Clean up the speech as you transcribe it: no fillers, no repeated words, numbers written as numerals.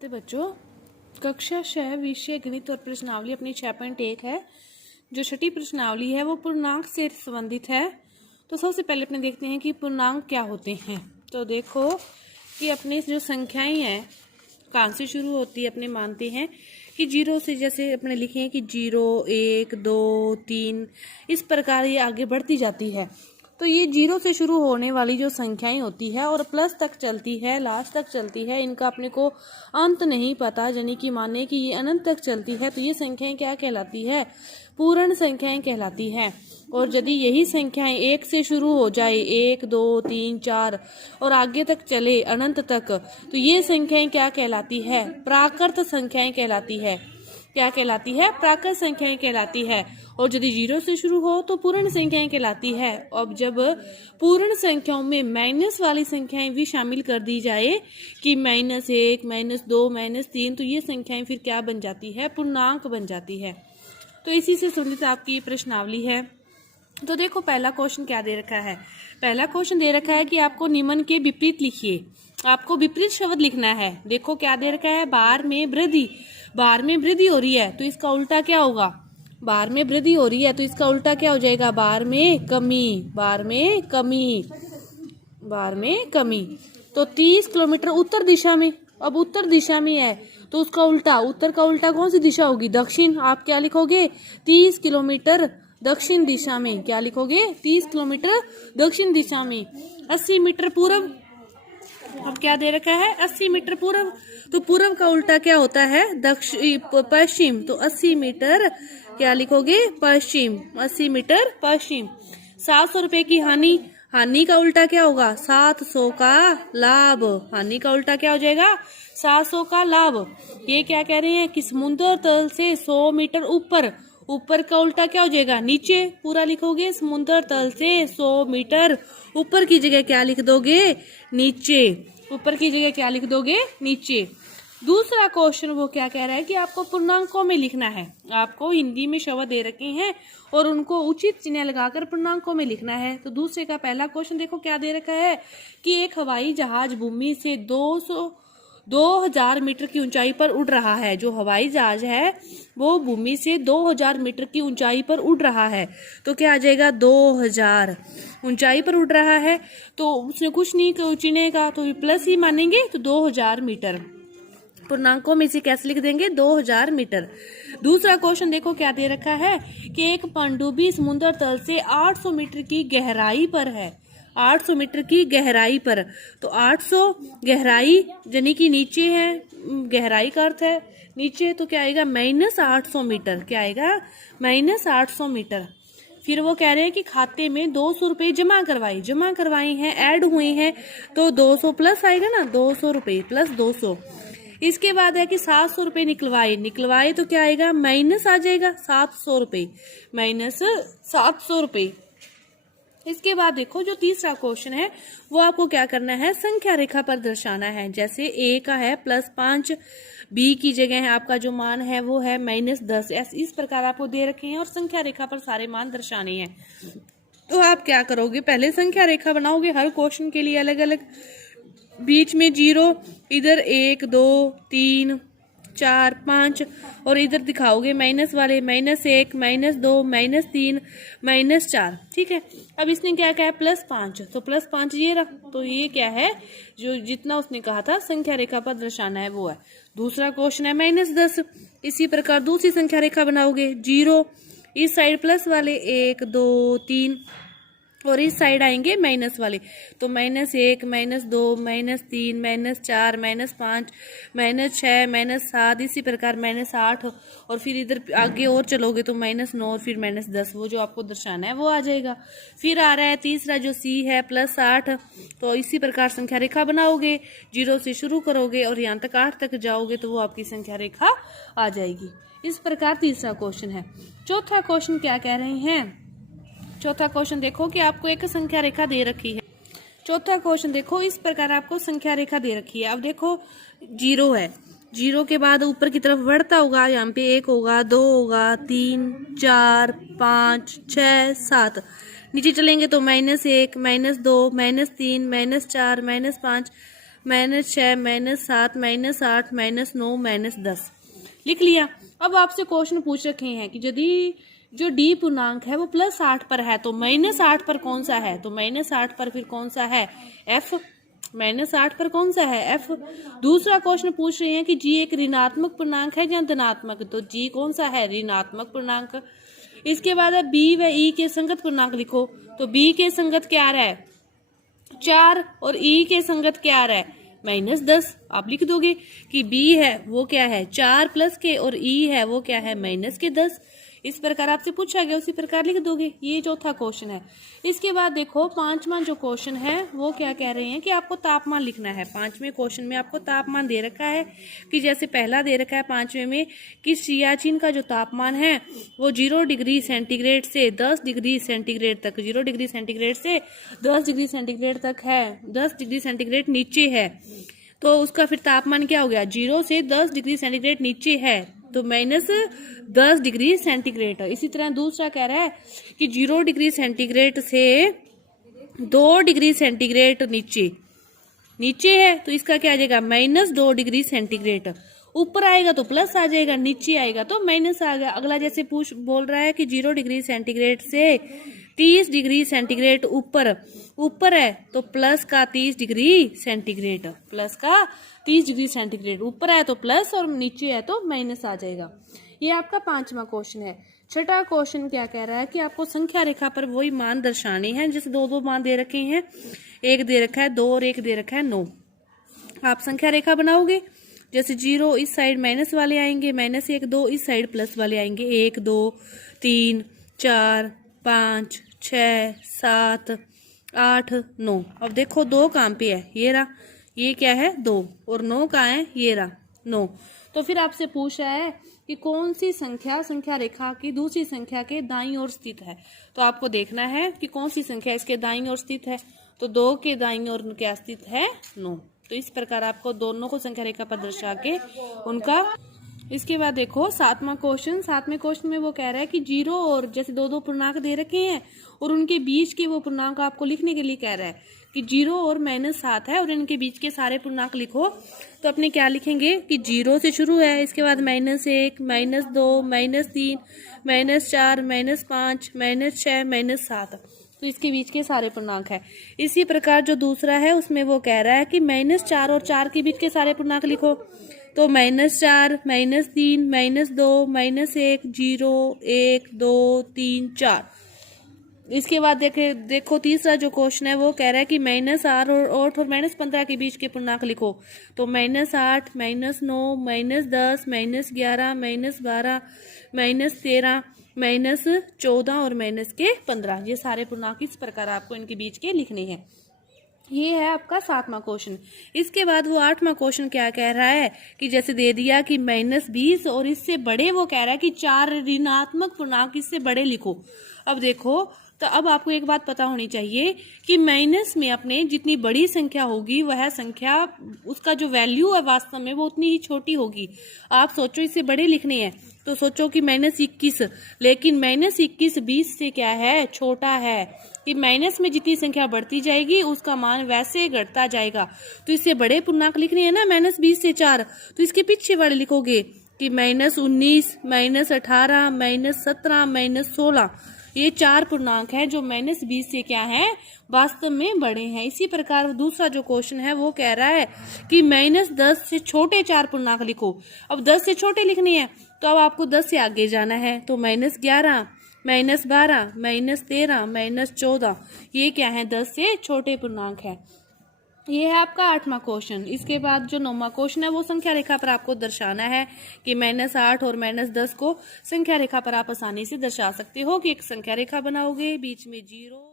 तो बच्चों कक्षा 6 विषय गणित और प्रश्नावली अपनी 6.1 है। जो छठी प्रश्नावली है वो पूर्णांक से संबंधित है। तो सबसे पहले अपने देखते हैं कि पूर्णांक क्या होते हैं। तो देखो कि अपनी जो संख्याएं हैं कहाँ से शुरू होती है। अपने मानते हैं कि जीरो से, जैसे अपने लिखे हैं कि 0, 1, 2, 3 इस प्रकार ये आगे बढ़ती जाती है। तो ये 0 से शुरू होने वाली जो संख्याएं होती है और प्लस तक चलती है, लास्ट तक चलती है, इनका अपने को अंत नहीं पता, यानी कि माने कि ये अनंत तक चलती है, तो ये संख्याएं क्या कहलाती है? पूर्ण संख्याएं कहलाती है। और यदि यही संख्याएं 1 से शुरू हो जाए, 1, 2, 3, 4 और आगे तक चले अनंत तक, तो ये संख्याएं क्या कहलाती है? प्राकृत संख्याएं कहलाती है। क्या कहलाती है? प्राकृत संख्याएं कहलाती है। और यदि 0 से शुरू हो तो पूर्ण संख्याएं कहलाती है। अब जब पूर्ण संख्याओं में माइनस वाली संख्याएं भी शामिल कर दी जाए कि -1, -2, -3, तो ये संख्याएं फिर क्या बन जाती है? पूर्णांक बन जाती है। तो इसी से संबंधित आपकी ये प्रश्नावली है। तो देखो पहला क्वेश्चन क्या दे रखा है। पहला क्वेश्चन दे रखा है कि आपको निम्न के विपरीत लिखिए। आपको विपरीत शब्द लिखना है। देखो क्या दे रखा है, बार में वृद्धि। बार में वृद्धि हो रही है तो इसका उल्टा क्या होगा? बार में वृद्धि हो रही है तो इसका उल्टा क्या हो जाएगा? बार में कमी। बार में कमी। बार में कमी। तो 30 किलोमीटर उत्तर दिशा में। अब उत्तर दिशा में है तो उसका उल्टा, उत्तर का उल्टा कौन सी दिशा होगी? दक्षिण। आप क्या लिखोगे? 30 किलोमीटर दक्षिण दिशा में। क्या लिखोगे? 30 किलोमीटर दक्षिण दिशा में। 80 मीटर पूर्व। अब क्या दे रखा है? 80 मीटर पूर्व। तो पूर्व का उल्टा क्या होता है? पश्चिम। तो 80 मीटर क्या लिखोगे? पश्चिम। 80 मीटर पश्चिम। 700 रुपए की हानि। हानि का उल्टा क्या होगा? 700 का लाभ। हानि का उल्टा क्या हो जाएगा? 700 का लाभ। ये क्या कह रहे हैं कि समुद्र तल से 100 मीटर ऊपर। ऊपर का उल्टा क्या हो जाएगा? नीचे। पूरा लिखोगे समुद्र तल से 100 मीटर। ऊपर की जगह क्या लिख दोगे? नीचे। ऊपर की जगह क्या लिख दोगे? नीचे। दूसरा क्वेश्चन वो क्या कह रहा है कि आपको पूर्णांकों में लिखना है। आपको हिंदी में शब्द दे रखे हैं और उनको उचित चिन्ह लगाकर पूर्णांकों में लिखना है। तो दूसरे का पहला क्वेश्चन देखो क्या दे रखा है कि एक हवाई जहाज भूमि से 2000 मीटर की ऊंचाई पर उड़ रहा है। जो हवाई जहाज है वो भूमि से 2000 मीटर की ऊंचाई पर उड़ रहा है। तो क्या आ जाएगा? 2000 ऊंचाई पर उड़ रहा है तो उसने कुछ नहीं चुनेगा तो प्लस ही मानेंगे। तो 2000 मीटर पूर्णांकों में इसे कैसे लिख देंगे? 2000 मीटर। दूसरा क्वेश्चन देखो क्या दे रखा है कि एक पनडुब्बी समुद्र तल से 800 मीटर की गहराई पर है। 800 मीटर की गहराई पर। तो 800 गहराई यानी कि नीचे है। गहराई का अर्थ है नीचे। तो क्या आएगा? -800 मीटर। क्या आएगा? -800 मीटर। फिर वो कह रहे हैं कि खाते में 200 रुपये जमा करवाए हैं, ऐड हुए हैं, तो 200 प्लस आएगा ना, 200 रुपये प्लस 200। इसके बाद है कि 700 रुपये निकलवाए तो क्या आएगा? माइनस आ जाएगा 700 रुपये, -700 रुपये। इसके बाद देखो जो तीसरा क्वेश्चन है वो आपको क्या करना है? संख्या रेखा पर दर्शाना है। जैसे ए का है +5, बी की जगह है आपका जो मान है वो है -10। इस प्रकार आपको दे रखे हैं और संख्या रेखा पर सारे मान दर्शाने हैं। तो आप क्या करोगे? पहले संख्या रेखा बनाओगे हर क्वेश्चन के लिए अलग अलग। बीच में 0, इधर 1, 2, 3, 4, 5 और इधर दिखाओगे माइनस वाले, -1, -2, -3, -4। ठीक है। अब इसने क्या कहा है? +5। तो +5 ये रहा। तो ये क्या है? जो जितना उसने कहा था संख्या रेखा पर दर्शाना है वो है। दूसरा क्वेश्चन है -10। इसी प्रकार दूसरी संख्या रेखा बनाओगे। 0 इस साइड प्लस वाले, 1, 2, 3 और इस साइड आएंगे माइनस वाले। तो -1, -2, -3, -4, -5, -6, -7 इसी प्रकार -8 और फिर इधर आगे और चलोगे तो -9 और फिर -10। वो जो आपको दर्शाना है वो आ जाएगा। फिर आ रहा है तीसरा जो सी है +8। तो इसी प्रकार संख्या रेखा बनाओगे। 0 से शुरू करोगे और यहाँ तक 8 तक जाओगे तो वो आपकी संख्या रेखा आ जाएगी। इस प्रकार तीसरा क्वेश्चन है। चौथा क्वेश्चन क्या कह रहे हैं? चौथा क्वेश्चन देखो कि आपको एक संख्या रेखा दे रखी है। चौथा क्वेश्चन देखो इस प्रकार आपको संख्या रेखा दे रखी है। अब देखो 0 है। 0 के बाद ऊपर की तरफ बढ़ता होगा। यहाँ पे 1 होगा, 2 होगा, 3, 4, 5, 6, 7। नीचे चलेंगे तो -1, -2, -3, -4, -5, -6 -7 -8 -9 -10 लिख लिया। अब आपसे क्वेश्चन पूछ रखे हैं कि यदि जो डी पूर्णांक है वो +8 पर है तो -8 पर कौन सा है, तो -8 पर फिर कौन सा है, एफ। -8 पर कौन सा है, एफ। दूसरा क्वेश्चन पूछ रहे हैं कि जी एक ऋणात्मक पूर्णांक है या धनात्मक, तो जी कौन सा है, ऋणात्मक पूर्णांक। इसके बाद अब बी व ई के संगत पूर्णांक लिखो, तो बी के संगत क्या आ रहा है 4 और ई के संगत क्या आ रहा है -10। आप लिख दोगे कि बी है वो क्या है 4 प्लस के और ई है वो क्या है -10। इस प्रकार आपसे पूछा गया उसी प्रकार लिख दोगे। ये चौथा क्वेश्चन है। इसके बाद देखो पांचवा जो क्वेश्चन है वो क्या कह रहे हैं कि आपको तापमान लिखना है। पांचवें क्वेश्चन में आपको तापमान दे रखा है कि जैसे पहला दे रखा है पांचवें में कि सियाचिन का जो तापमान है वो 0 डिग्री सेंटीग्रेड से 10 डिग्री सेंटीग्रेड तक, 0 डिग्री सेंटीग्रेड से 10 डिग्री सेंटीग्रेड तक है, 10 डिग्री सेंटीग्रेड नीचे है, तो उसका फिर तापमान क्या हो गया 0 से 10 डिग्री सेंटीग्रेड नीचे है तो -10 डिग्री सेंटीग्रेड। इसी तरह दूसरा कह रहा है कि 0 डिग्री सेंटीग्रेड से 2 डिग्री सेंटीग्रेड नीचे है तो इसका क्या आ जाएगा -2 डिग्री सेंटीग्रेड। ऊपर आएगा तो प्लस आ जाएगा, नीचे आएगा तो माइनस आ गया। अगला जैसे बोल रहा है कि 0 डिग्री सेंटीग्रेड से 30 डिग्री सेंटीग्रेड ऊपर है तो प्लस का 30 डिग्री सेंटीग्रेड, प्लस का 30 डिग्री सेंटीग्रेड ऊपर है तो प्लस और नीचे है तो माइनस आ जाएगा। ये आपका पांचवा क्वेश्चन है। छठा क्वेश्चन क्या कह रहा है कि आपको संख्या रेखा पर वही मान दर्शाने हैं, जैसे दो मान दे रखे हैं, एक दे रखा है 2 और एक दे रखा है 9। आप संख्या रेखा बनाओगे, जैसे 0 इस साइड माइनस वाले आएंगे, -1 2 इस साइड प्लस वाले आएंगे, 1 2 3 4 5 6 7 8 9। अब देखो 2 कहाँ पे है, ये रहा, ये क्या है 2 और 9 कहाँ है, ये रहा 9। तो फिर आपसे पूछ रहा है कि कौन सी संख्या रेखा की दूसरी संख्या के दाईं ओर स्थित है। तो आपको देखना है कि कौन सी संख्या इसके दाईं ओर स्थित है, तो 2 के दाईं ओर क्या स्थित है 9। तो इस प्रकार आपको दोनों को संख्या रेखा पर दर्शा के उनका। इसके बाद देखो सातवें क्वेश्चन में वो कह रहा है कि 0 और जैसे दो पूर्णांक दे रखे हैं और उनके बीच के वो पूर्णांक आपको लिखने के लिए कह रहा है कि 0 और -7 है और इनके बीच के सारे पूर्णांक लिखो। तो अपने क्या लिखेंगे कि 0 से शुरू है, इसके बाद -1 -2 -3 -4 -5 -6 -7, तो इसके बीच के सारे पूर्णांक है। इसी प्रकार जो दूसरा है उसमें वो कह रहा है कि -4 और 4 के बीच के सारे पूर्णांक लिखो। तो -4 -3 -2 -1 0 1 2 3 4। इसके बाद देखो तीसरा जो क्वेश्चन है वो कह रहा है कि -8 और -15 के बीच के पूर्णांक लिखो। तो -8 -9 -10 -11 -12 -13 -14 और -15, ये सारे पूर्णांक इस प्रकार आपको इनके बीच के लिखने हैं। ये है आपका सातवां क्वेश्चन। इसके बाद वो आठवां क्वेश्चन क्या कह रहा है कि जैसे दे दिया कि -20 और इससे बड़े वो कह रहा है कि 4 ऋणात्मक पूर्णांक इससे बड़े लिखो। अब देखो तो अब आपको एक बात पता होनी चाहिए कि माइनस में अपने जितनी बड़ी संख्या होगी वह संख्या उसका जो वैल्यू है वास्तव में वो उतनी ही छोटी होगी। आप सोचो इससे बड़े लिखने हैं तो सोचो कि -21, लेकिन -21 20 से क्या है छोटा है, कि माइनस में जितनी संख्या बढ़ती जाएगी उसका मान वैसे घटता जाएगा। तो इससे बड़े पूर्णांक लिखने हैं ना -20 से 4, तो इसके पीछे वाले लिखोगे कि -19 -18 -17 -16, ये 4 पूर्णांक हैं जो -20 से क्या है वास्तव में बड़े हैं। इसी प्रकार दूसरा जो क्वेश्चन है वो कह रहा है कि -10 से छोटे 4 पूर्णांक लिखो। अब 10 से छोटे लिखने हैं तो अब आपको 10 से आगे जाना है, तो -11 -12 -13 -14, ये क्या है 10 से छोटे पूर्णांक है। ये है आपका आठवां क्वेश्चन। इसके बाद जो 9वां क्वेश्चन है वो संख्या रेखा पर आपको दर्शाना है कि -8 और -10 को संख्या रेखा पर आप आसानी से दर्शा सकते हो कि एक संख्या रेखा बनाओगे, बीच में 0